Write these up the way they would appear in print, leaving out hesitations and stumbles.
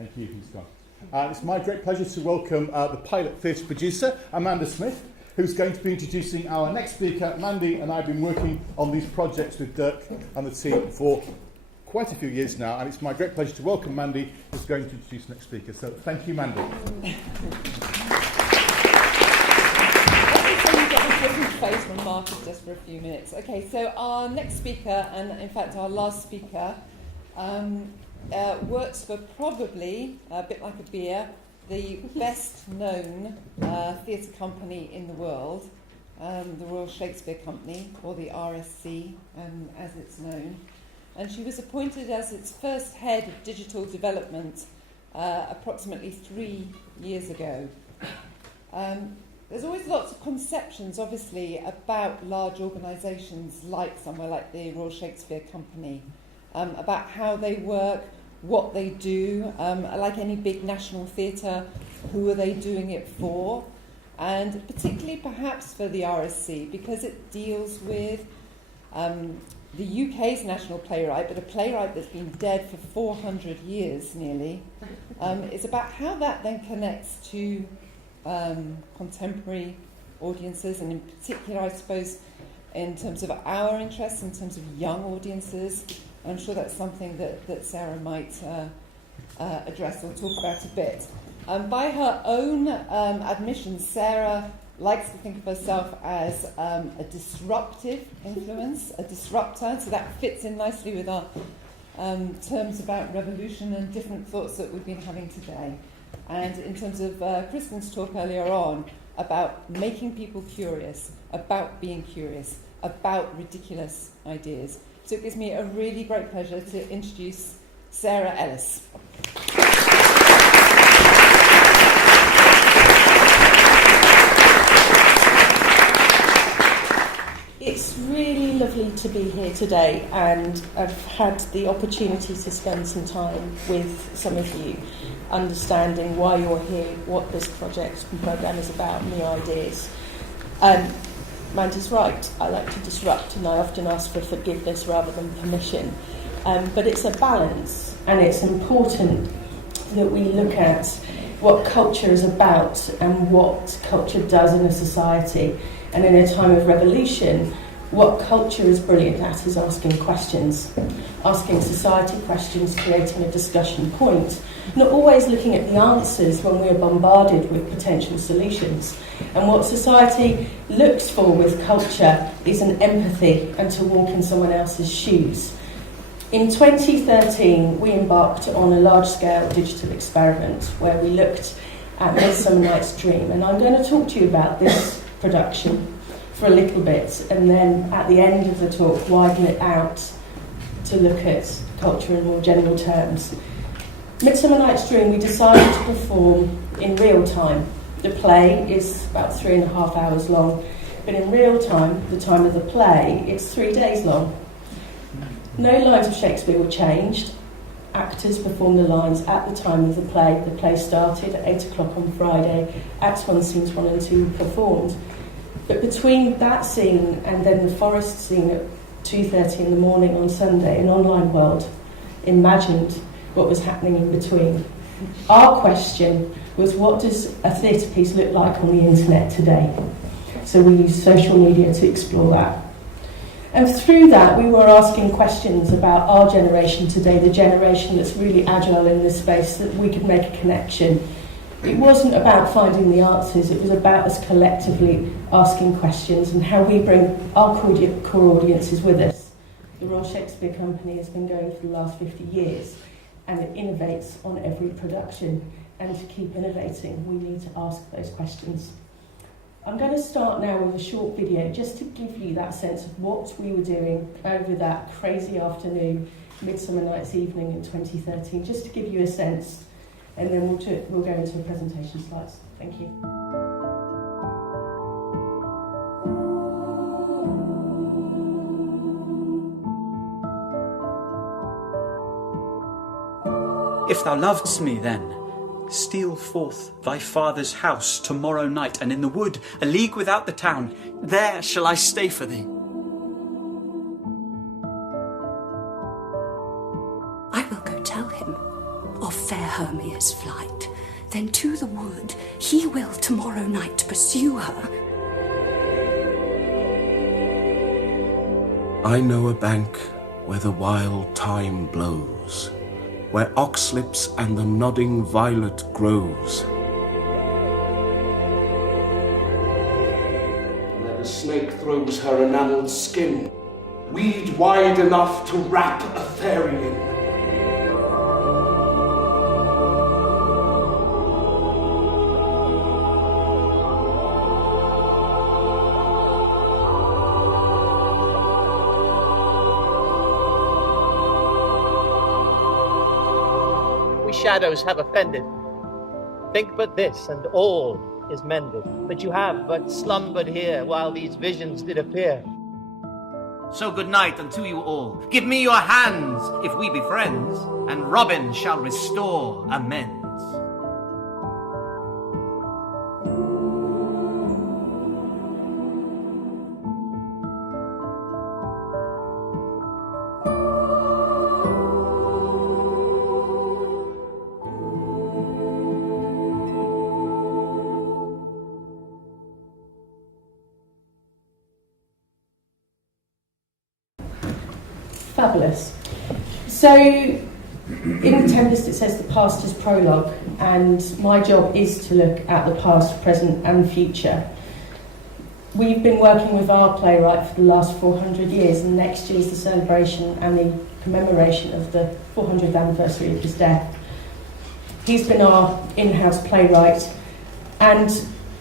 Thank you, he's gone. It's my great pleasure to welcome the pilot theatre producer, Amanda Smith, who's going to be introducing our next speaker. Mandy and I have been working on these projects with Dirk and the team for quite a few years now, and it's my great pleasure to welcome Mandy, who's going to introduce the next speaker. So thank you, Mandy. Different face from Marcus just for a few minutes. Okay, so our next speaker, and in fact our last speaker, works for probably, a bit like a beer, the best known theatre company in the world, the Royal Shakespeare Company, or the RSC as it's known. And she was appointed as its first head of digital development approximately 3 years ago. There's always lots of conceptions, obviously, about large organisations like somewhere like the Royal Shakespeare Company, about how they work, what they do. Like any big national theatre, who are they doing it for? And particularly perhaps for the RSC, because it deals with the UK's national playwright, but a playwright that's been dead for 400 years nearly. It's about how that then connects to contemporary audiences, and in particular, I suppose, in terms of our interests, in terms of young audiences. I'm sure that's something that Sarah might address or talk about a bit. By her own admission, Sarah likes to think of herself as a disruptive influence, a disruptor, so that fits in nicely with our terms about revolution and different thoughts that we've been having today. And in terms of Kristen's talk earlier on about making people curious, about being curious, about ridiculous ideas. So it gives me a really great pleasure to introduce Sarah Ellis. It's really lovely to be here today, and I've had the opportunity to spend some time with some of you, understanding why you're here, what this project and programme is about, and the ideas. Mandy's right, I like to disrupt, and I often ask for forgiveness rather than permission. But it's a balance, and it's important that we look at what culture is about and what culture does in a society. And in a time of revolution, what culture is brilliant at is asking questions, asking society questions, creating a discussion point, not always looking at the answers when we're bombarded with potential solutions. And what society looks for with culture is an empathy and to walk in someone else's shoes. In 2013, we embarked on a large-scale digital experiment where we looked at Midsummer Night's Dream. And I'm going to talk to you about this production for a little bit, and then at the end of the talk widen it out to look at culture in more general terms. Midsummer Night's Dream we decided to perform in real time. The play is about 3.5 hours long, but in real time, the time of the play, it's 3 days long. No lines of Shakespeare were changed. Actors performed the lines at the time of the play. The play started at 8 o'clock on Friday. Acts 1, Scenes 1 and 2 performed. But between that scene and then the forest scene at 2:30 in the morning on Sunday, an online world imagined what was happening in between. Our question was, what does a theatre piece look like on the internet today? So we used social media to explore that. And through that, we were asking questions about our generation today, the generation that's really agile in this space, that we could make a connection. It wasn't about finding the answers, it was about us collectively asking questions and how we bring our core audiences with us. The Royal Shakespeare Company has been going for the last 50 years, and it innovates on every production. And to keep innovating, we need to ask those questions. I'm going to start now with a short video just to give you that sense of what we were doing over that crazy afternoon, Midsummer Night's Evening in 2013, just to give you a sense, and then we'll go into the presentation slides. Thank you. If thou lovest me, then steal forth thy father's house tomorrow night, and in the wood, a league without the town, there shall I stay for thee. I will go tell him. of fair Hermia's flight, then to the wood he will tomorrow night pursue her. I know a bank where the wild thyme blows, where oxlips and the nodding violet grows. Where the snake throws her enamelled skin, weed wide enough to wrap a fairy in. Shadows have offended. Think but this, and all is mended. But you have but slumbered here while these visions did appear. So good night unto you all. Give me your hands, if we be friends, and Robin shall restore amends. Fabulous. So, in The Tempest it says the past is prologue, and my job is to look at the past, present and future. We've been working with our playwright for the last 400 years, and next year is the celebration and the commemoration of the 400th anniversary of his death. He's been our in-house playwright, and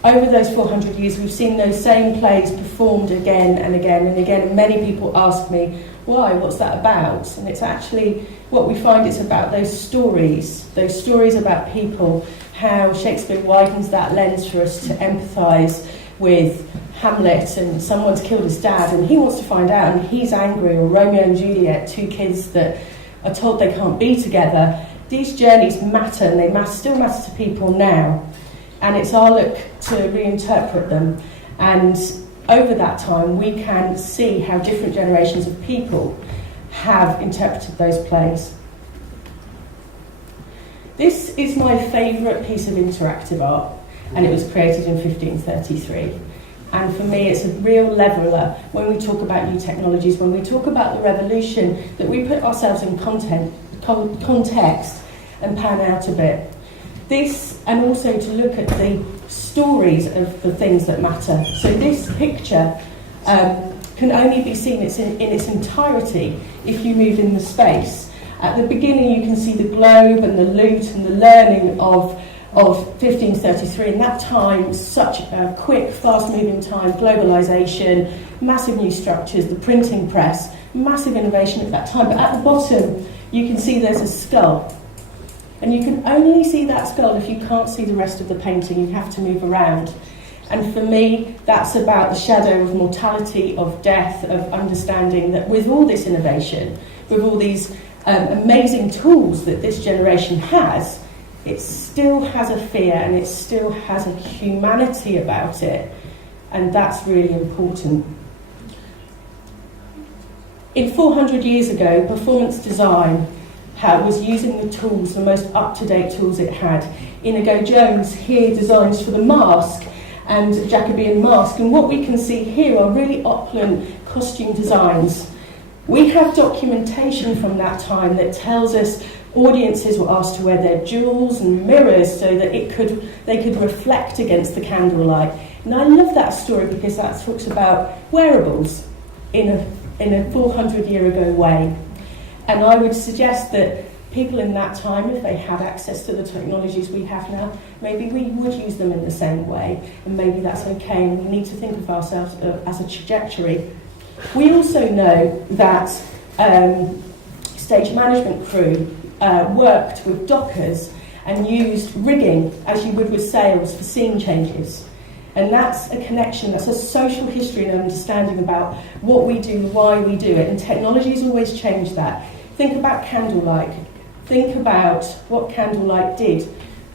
over those 400 years we've seen those same plays performed again and again and again, and many people ask me, why, what's that about? And it's actually, what we find it's about those stories about people, how Shakespeare widens that lens for us to empathise with Hamlet, and someone's killed his dad and he wants to find out and he's angry, or Romeo and Juliet, two kids that are told they can't be together. These journeys matter, and they still matter to people now, and it's our look to reinterpret them. And over that time we can see how different generations of people have interpreted those plays. This is my favourite piece of interactive art, and it was created in 1533. And for me it's a real leveller when we talk about new technologies, when we talk about the revolution, that we put ourselves in context and pan out a bit. This, and also to look at the stories of the things that matter. So this picture can only be seen in its entirety if you move in the space. At the beginning you can see the globe and the lute and the learning of 1533. In that time, such a quick, fast-moving time, globalisation, massive new structures, the printing press, massive innovation at that time. But at the bottom you can see there's a skull. And you can only see that skull if you can't see the rest of the painting. You have to move around. And for me, that's about the shadow of mortality, of death, of understanding that with all this innovation, with all these amazing tools that this generation has, it still has a fear and it still has a humanity about it. And that's really important. In 400 years ago, performance design was using the tools, the most up-to-date tools it had. Inigo Jones here designs for the Mask and Jacobean Mask, and what we can see here are really opulent costume designs. We have documentation from that time that tells us audiences were asked to wear their jewels and mirrors so that they could reflect against the candlelight. And I love that story because that talks about wearables in a 400-year-ago way. And I would suggest that people in that time, if they had access to the technologies we have now, maybe we would use them in the same way, and maybe that's okay, and we need to think of ourselves as a trajectory. We also know that stage management crew worked with dockers and used rigging, as you would with sails, for scene changes. And that's a connection, that's a social history and understanding about what we do, why we do it, and technology's always changed that. Think about candlelight. Think about what candlelight did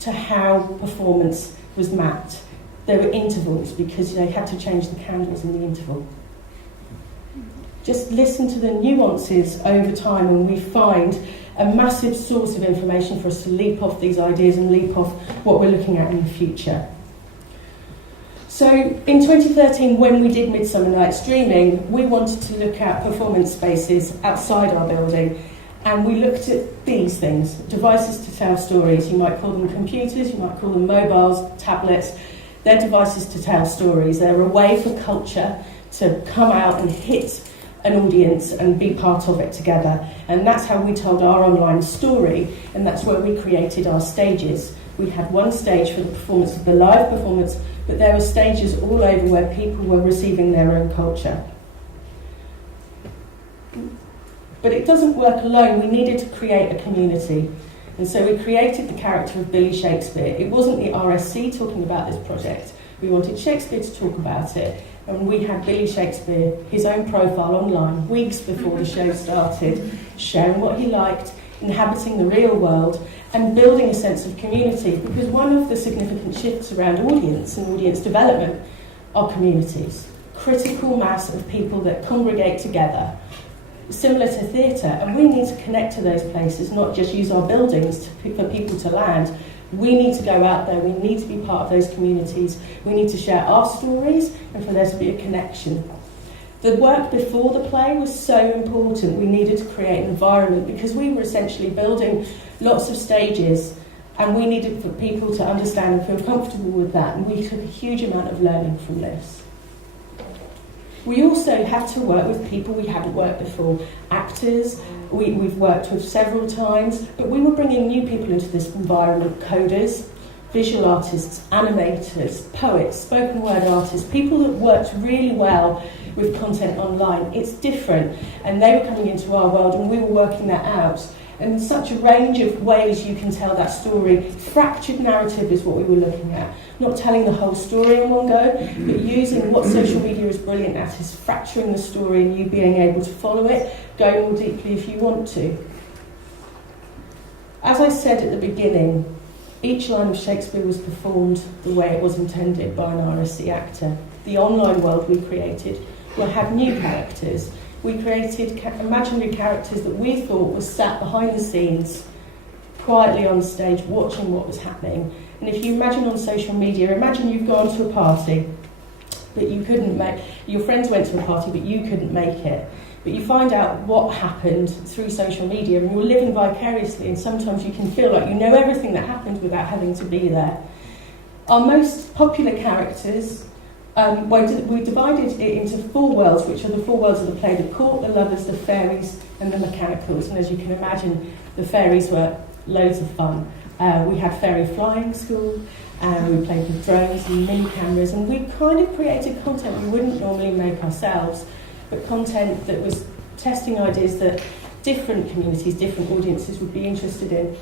to how performance was mapped. There were intervals because they had to change the candles in the interval. Just listen to the nuances over time, and we find a massive source of information for us to leap off these ideas and leap off what we're looking at in the future. So in 2013, when we did Midsummer Night's Dreaming, we wanted to look at performance spaces outside our building, and we looked at these things, devices to tell stories. You might call them computers, you might call them mobiles, tablets. They're devices to tell stories. They're a way for culture to come out and hit an audience and be part of it together. And that's how we told our online story, and that's where we created our stages. We had one stage for the performance of the live performance, but there were stages all over where people were receiving their own culture. But it doesn't work alone. We needed to create a community. And so we created the character of Billy Shakespeare. It wasn't the RSC talking about this project. We wanted Shakespeare to talk about it. And we had Billy Shakespeare, his own profile online, weeks before the show started, sharing what he liked, inhabiting the real world, and building a sense of community. Because one of the significant shifts around audience and audience development are communities. Critical mass of people that congregate together, similar to theatre, and we need to connect to those places, not just use our buildings for people to land. We need to go out there, we need to be part of those communities, we need to share our stories, and for there to be a connection. The work before the play was so important. We needed to create an environment because we were essentially building lots of stages, and we needed for people to understand and feel comfortable with that, and we took a huge amount of learning from this. We also had to work with people we hadn't worked before, actors, we've worked with several times, but we were bringing new people into this environment, coders, visual artists, animators, poets, spoken word artists, people that worked really well with content online. It's different, and they were coming into our world and we were working that out. And such a range of ways you can tell that story. Fractured narrative is what we were looking at. Not telling the whole story in one go, but using what social media is brilliant at is fracturing the story and you being able to follow it, go more deeply if you want to. As I said at the beginning, each line of Shakespeare was performed the way it was intended by an RSC actor. The online world we created will have new characters. We created imaginary characters that we thought were sat behind the scenes, quietly on stage, watching what was happening. And if you imagine on social media, imagine you've gone to a party, but you couldn't make, your friends went to a party, but you couldn't make it. But you find out what happened through social media, and you're living vicariously, and sometimes you can feel like you know everything that happened without having to be there. Our most popular characters, we divided it into 4 worlds, which are the 4 worlds of the play: the court, the lovers, the fairies, and the mechanicals. And as you can imagine, the fairies were loads of fun. We had fairy flying school, we played with drones and mini cameras, and we kind of created content we wouldn't normally make ourselves, but content that was testing ideas that different communities, different audiences would be interested in.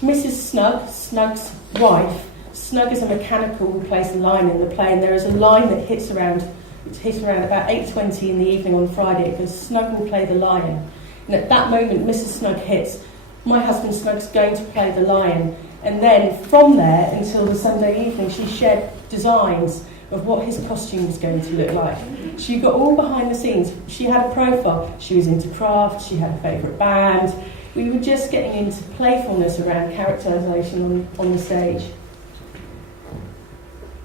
Mrs. Snug, Snug's wife, Snug is a mechanical who plays the line in the play, and there is a line that hits around about 8:20 in the evening on Friday, because Snug will play the lion. And at that moment, Mrs. Snug hits, my husband Snug's going to play the lion. And then from there until the Sunday evening, she shared designs of what his costume was going to look like. She got all behind the scenes. She had a profile. She was into craft. She had a favourite band. We were just getting into playfulness around characterisation on the stage.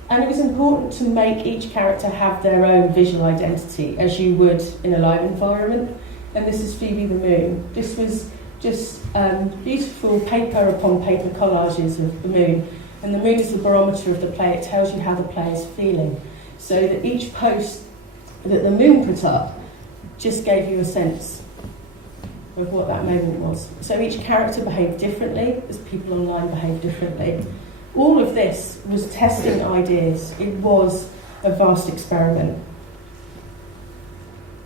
And it was important to make each character have their own visual identity, as you would in a live environment. And this is Phoebe the Moon. This was just beautiful paper upon paper collages of the moon. And the moon is the barometer of the play. It tells you how the play is feeling. So that each post that the moon put up just gave you a sense of what that moment was. So each character behaved differently, as people online behave differently. All of this was testing ideas. It was a vast experiment.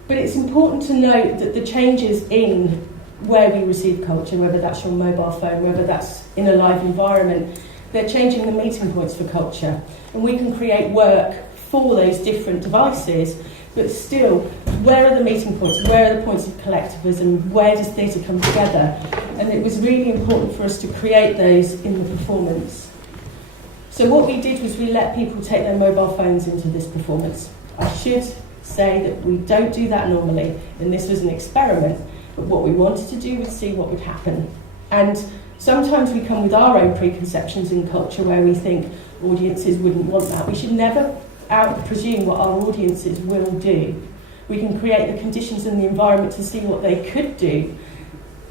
But it's important to note that the changes in where we receive culture, whether that's your mobile phone, whether that's in a live environment, they're changing the meeting points for culture. And we can create work for those different devices, but still, where are the meeting points? Where are the points of collectivism? Where does theatre come together? And it was really important for us to create those in the performance. So what we did was we let people take their mobile phones into this performance. I should say that we don't do that normally, and this was an experiment. but what we wanted to do was see what would happen. And sometimes we come with our own preconceptions in culture where we think audiences wouldn't want that. We should never presume what our audiences will do. We can create the conditions and the environment to see what they could do.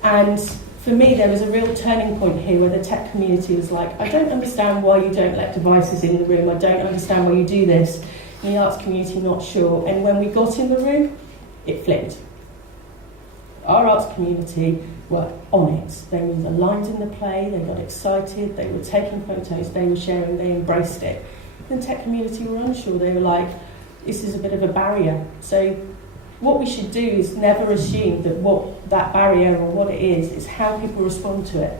And for me, there was a real turning point here where the tech community was like, I don't understand why you don't let devices in the room. I don't understand why you do this. And the arts community, not sure. And when we got in the room, it flipped. Our arts community were on it. They knew the lines in the play, they got excited, they were taking photos, they were sharing, they embraced it. The tech community were unsure. They were like, this is a bit of a barrier. So what we should do is never assume that what that barrier or what it is how people respond to it.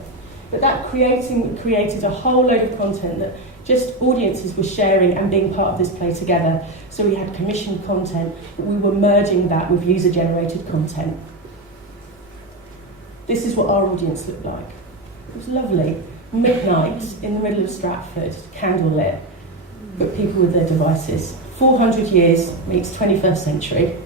But that created a whole load of content that just audiences were sharing and being part of this play together. So we had commissioned content, but we were merging that with user-generated content. This is what our audience looked like. It was lovely. Midnight in the middle of Stratford, candlelit, but people with their devices. 400 years meets 21st century.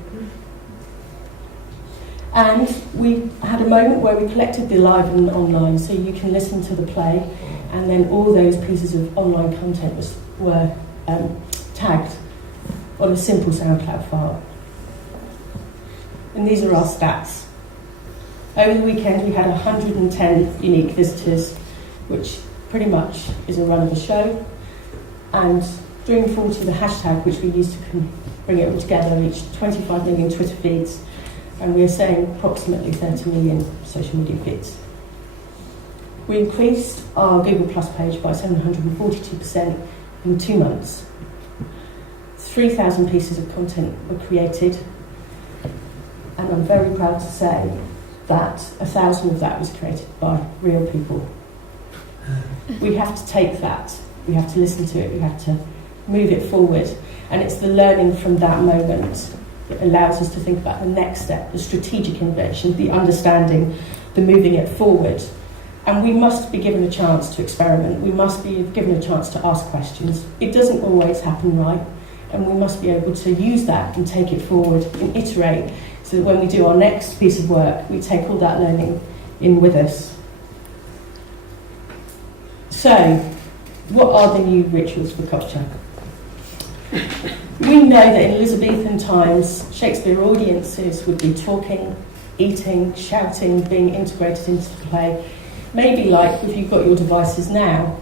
And we had a moment where we collected the live and online, so you can listen to the play, and then all those pieces of online content were tagged on a simple SoundCloud file. And these are our stats. Over the weekend, we had 110 unique visitors, which pretty much is a run of the show. And during 40, the hashtag, which we used to bring it all together, reached 25 million Twitter feeds, and we are saying approximately 30 million social media feeds. We increased our Google Plus page by 742% in 2 months. 3,000 pieces of content were created, and I'm very proud to say that 1,000 of that was created by real people. We have to take that, we have to listen to it, we have to move it forward, and it's the learning from that moment that allows us to think about the next step, the strategic innovation, the understanding, the moving it forward. And we must be given a chance to experiment, we must be given a chance to ask questions. It doesn't always happen right, and we must be able to use that and take it forward and iterate, so that when we do our next piece of work, we take all that learning in with us. So, what are the new rituals for culture? We know that in Elizabethan times, Shakespeare audiences would be talking, eating, shouting, being integrated into the play. Maybe like if you've got your devices now,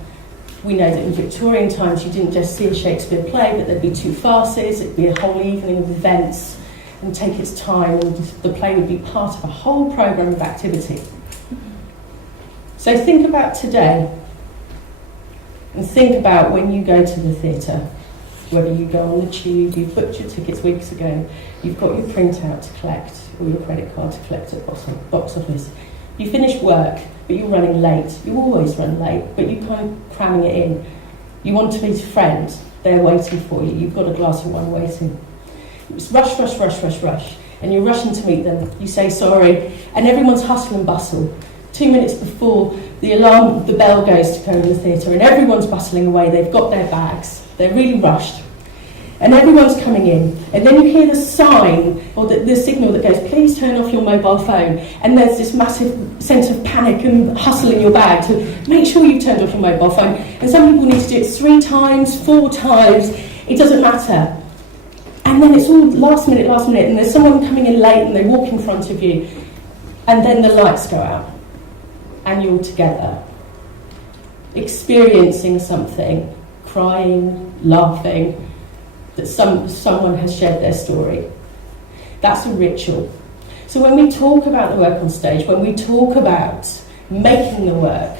we know that in Victorian times you didn't just see a Shakespeare play, but there'd be 2 farces, it'd be a whole evening of events, and take its time, and the play would be part of a whole programme of activity. So think about today, and think about when you go to the theatre, whether you go on the tube, you've booked your tickets weeks ago, you've got your printout to collect, or your credit card to collect at box office. You finish work, but you're running late. You always run late, but you're kind of cramming it in. You want to meet a friend, they're waiting for you, you've got a glass of wine waiting. It's rush, rush, rush, rush, rush, and you're rushing to meet them. You say sorry, and everyone's hustle and bustle. 2 minutes before the bell goes to go in the theatre, and everyone's bustling away, they've got their bags, they're really rushed. And everyone's coming in, and then you hear the sign, or the signal that goes, please turn off your mobile phone, and there's this massive sense of panic and hustle in your bag to make sure you've turned off your mobile phone. And some people need to do it 3 times, 4 times, it doesn't matter. And then it's all last minute, and there's someone coming in late, and they walk in front of you, and then the lights go out, and you're together, experiencing something, crying, laughing, that someone has shared their story. That's a ritual. So when we talk about the work on stage, when we talk about making the work,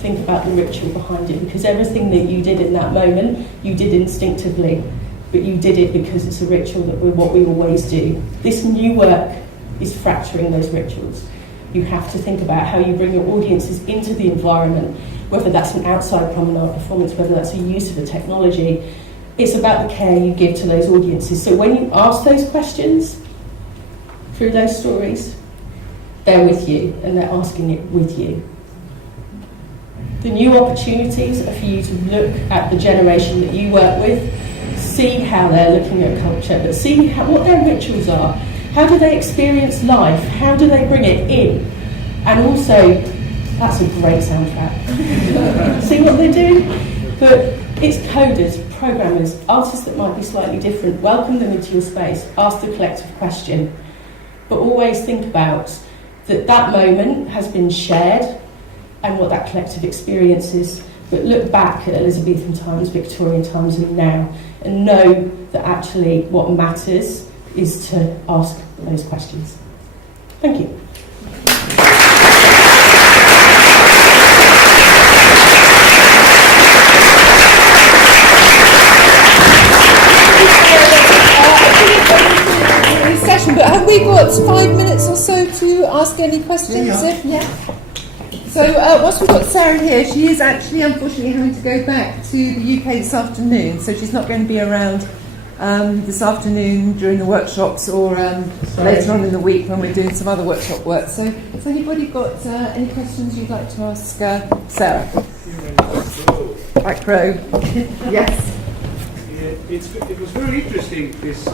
think about the ritual behind it, because everything that you did in that moment, you did instinctively, but you did it because it's a ritual that what we always do. This new work is fracturing those rituals. You have to think about how you bring your audiences into the environment, whether that's an outside promenade performance, whether that's a use of a technology. It's about the care you give to those audiences. So when you ask those questions through those stories, they're with you and they're asking it with you. The new opportunities are for you to look at the generation that you work with, see how they're looking at culture, but see what their rituals are. How do they experience life? How do they bring it in? And also, that's a great soundtrack. See what they do? But it's coders, programmers, artists that might be slightly different. Welcome them into your space. Ask the collective question. But always think about that moment has been shared and what that collective experience is. But look back at Elizabethan times, Victorian times and now, and know that actually what matters is to ask those questions. Thank you. Session, but have we got 5 minutes or so to ask any questions? Yeah. So whilst we've got Sarah here, she is actually unfortunately having to go back to the UK this afternoon, so she's not going to be around this afternoon during the workshops or later on in the week when we're doing some other workshop work. So has anybody got any questions you'd like to ask Sarah? Back row. Yes. It was very interesting, this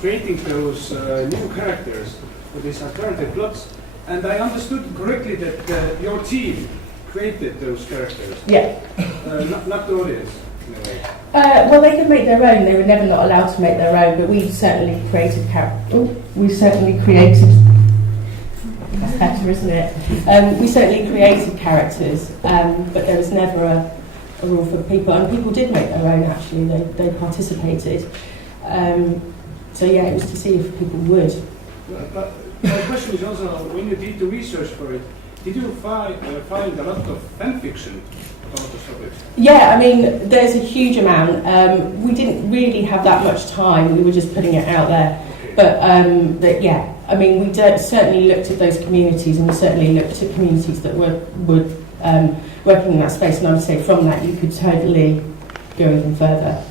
creating those new characters with these alternative plots, and I understood correctly that your team created those characters. Yeah. Not the audience. Well, they could make their own. They were never not allowed to make their own, but we certainly created That's better, isn't it? We certainly created characters, but there was never a rule for people, and people did make their own. Actually, they participated. So yeah, it was to see if people would. But my question is also, when you did the research for it, did you find a lot of fan fiction about the subject? Yeah, I mean, there's a huge amount. We didn't really have that much time. We were just putting it out there. Okay. But yeah, I mean, we certainly looked at those communities, and we certainly looked at communities that were working in that space. And I would say from that, you could totally go even further.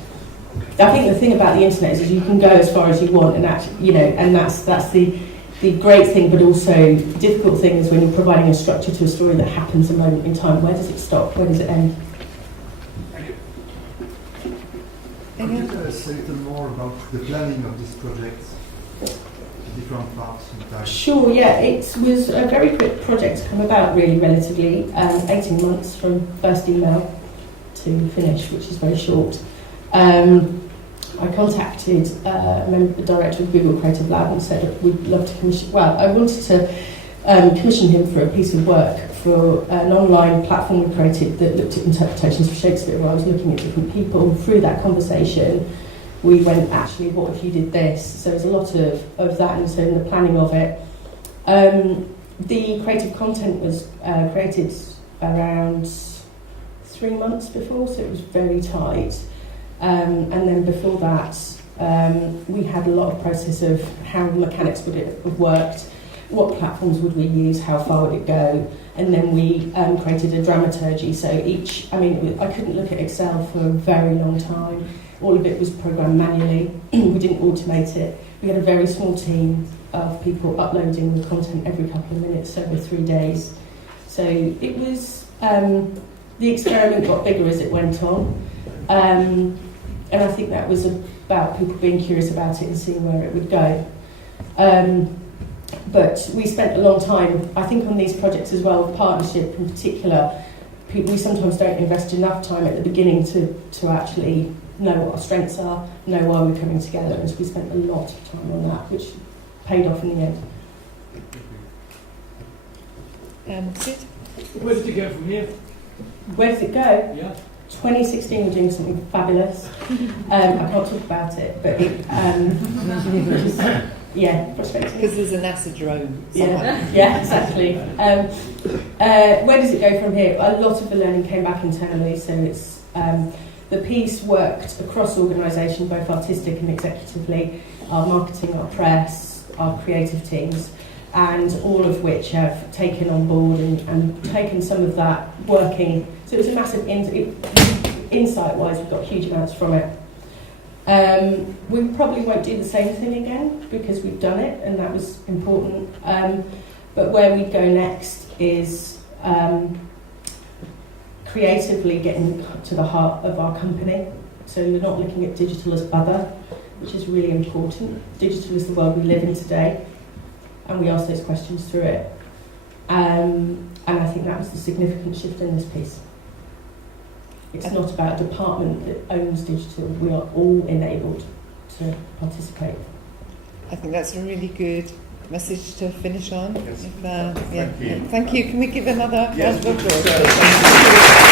I think the thing about the internet is you can go as far as you want, and actually, and that's the great thing, but also difficult thing is when you're providing a structure to a story that happens a moment in time. Where does it stop? Where does it end? Could you tell us a little more about the planning of this project, the different parts and types? Sure, yeah, it was a very quick project to come about, really, relatively, 18 months from first email to finish, which is very short. I contacted the director of Google Creative Lab and said that we'd love to commission. Well, I wanted to commission him for a piece of work for an online platform we created that looked at interpretations of Shakespeare, where I was looking at different people. Through that conversation, we went, actually, what if you did this? So there's a lot of that, and so in the planning of it. The creative content was created around 3 months before, so it was very tight. And then before that, we had a lot of process of how the mechanics would have worked, what platforms would we use, how far would it go, and then we created a dramaturgy. So I couldn't look at Excel for a very long time. All of it was programmed manually. We didn't automate it. We had a very small team of people uploading the content every couple of minutes over 3 days. So it was, the experiment got bigger as it went on. And I think that was about people being curious about it and seeing where it would go. But we spent a long time, I think, on these projects as well, partnership in particular. We sometimes don't invest enough time at the beginning to actually know what our strengths are, know why we're coming together, and so we spent a lot of time on that, which paid off in the end. Sid? Where did you go from here? Where does it go? Yeah. 2016, we're doing something fabulous. I can't talk about it, but frustrating. Because there's an acid drone. Yeah, exactly. Where does it go from here? A lot of the learning came back internally, so it's the piece worked across organisation, both artistic and executively, our marketing, our press, our creative teams, and all of which have taken on board and taken some of that working. So it was a massive insight-wise, we've got huge amounts from it. We probably won't do the same thing again because we've done it, and that was important. But where we go next is creatively getting to the heart of our company. So we're not looking at digital as other. which is really important. Digital is the world we live in today, and we ask those questions through it. And I think that was the significant shift in this piece. It's not about a department that owns digital. We are all enabled to participate. I think that's a really good message to finish on. Yes. If, Thank you. Thank you. Can we give another Yes, round of applause? thank you.